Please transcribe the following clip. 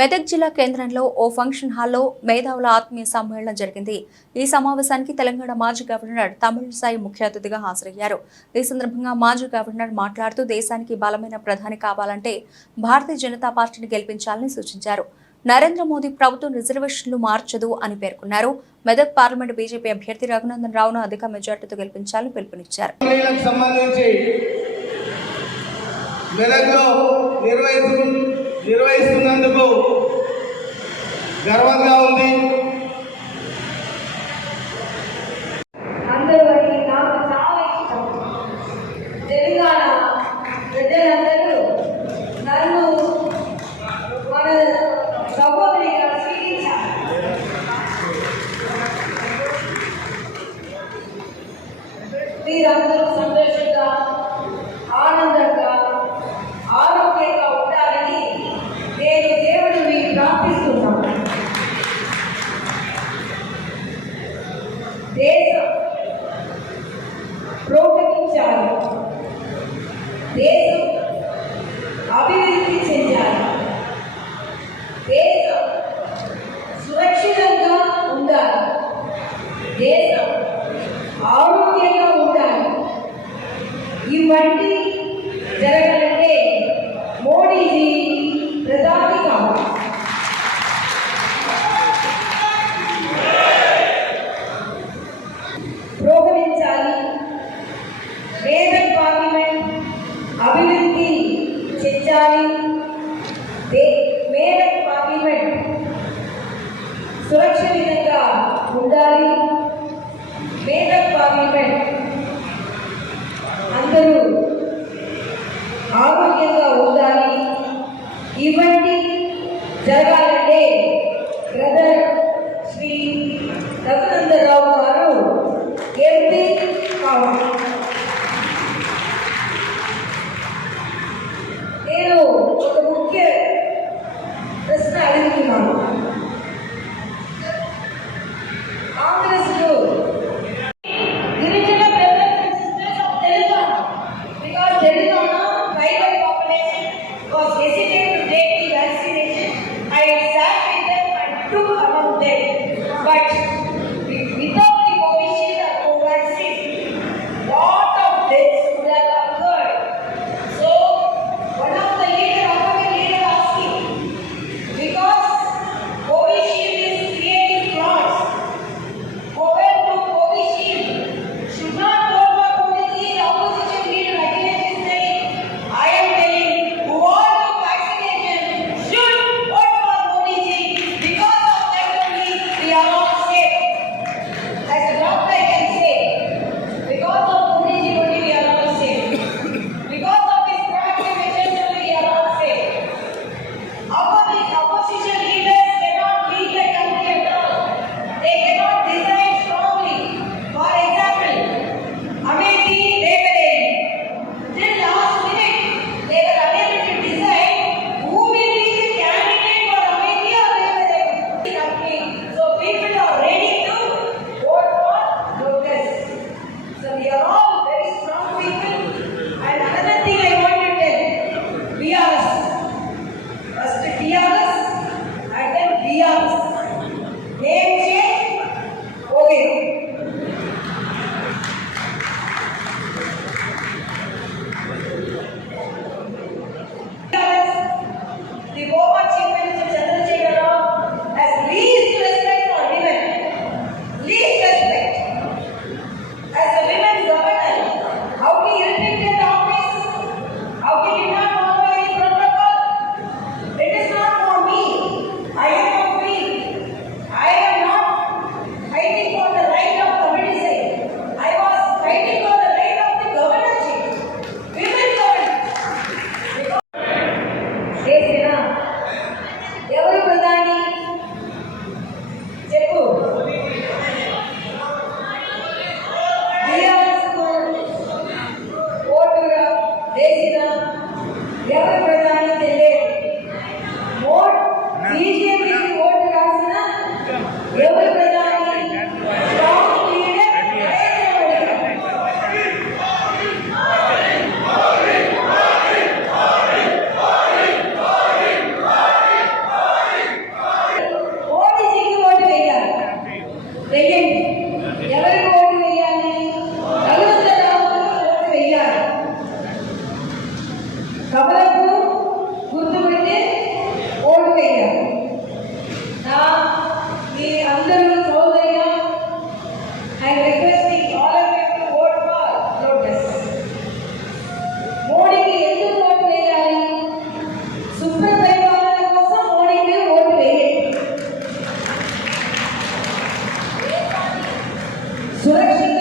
మెదక్ జిల్లా కేంద్రంలో ఓ ఫంక్షన్ హాల్లో మేధావుల ఆత్మీయ సమ్మేళనం జరిగింది. ఈ సమావేశానికి తెలంగాణ మాజీ గవర్నర్ తమిళసాయి ముఖ్య అతిథిగా హాజరయ్యారు. ఈ సందర్భంగా మాజీ గవర్నర్ మాట్లాడుతూ దేశానికి బలమైన ప్రధాని కావాలంటే భారతీయ జనతా పార్టీని గెలిపించాలని సూచించారు. నరేంద్ర మోదీ ప్రభుత్వం రిజర్వేషన్లు మార్చదు అని పేర్కొన్నారు. మెదక్ పార్లమెంట్ బీజేపీ అభ్యర్థి రఘునందన్ రావును అధిక మెజార్టీతో గెలిపించాలని పిలుపునిచ్చారు. నిర్వహించు నిర్వహిస్తున్నందుకు గర్వంగా ఉంది. ఇవన్నీ జరగాలంటే మోడీజీ ప్రధాని కావాలి పేద పార్లమెంట్ అభివృద్ధి చెంచాలి మేడక్ పార్లమెంట్ సురక్షితంగా ఉండాలి. మేడక్ పార్లమెంట్ అందరూ ఆరోగ్యంగా ఉండాలి. ఇవన్నీ జరగాలంటే బ్రదర్ శ్రీ గమలకు గుర్తుపెట్టి ఓటు వేయాలి నా మీ అందరూ సోదయ్య I requesting all of you to vote for lotus మోడీకి ఎందుకు ఓటు వేయాలి సుప్ర పరిపాలన కోసం మోడీకి ఓటు వేయాలి సురక్షిత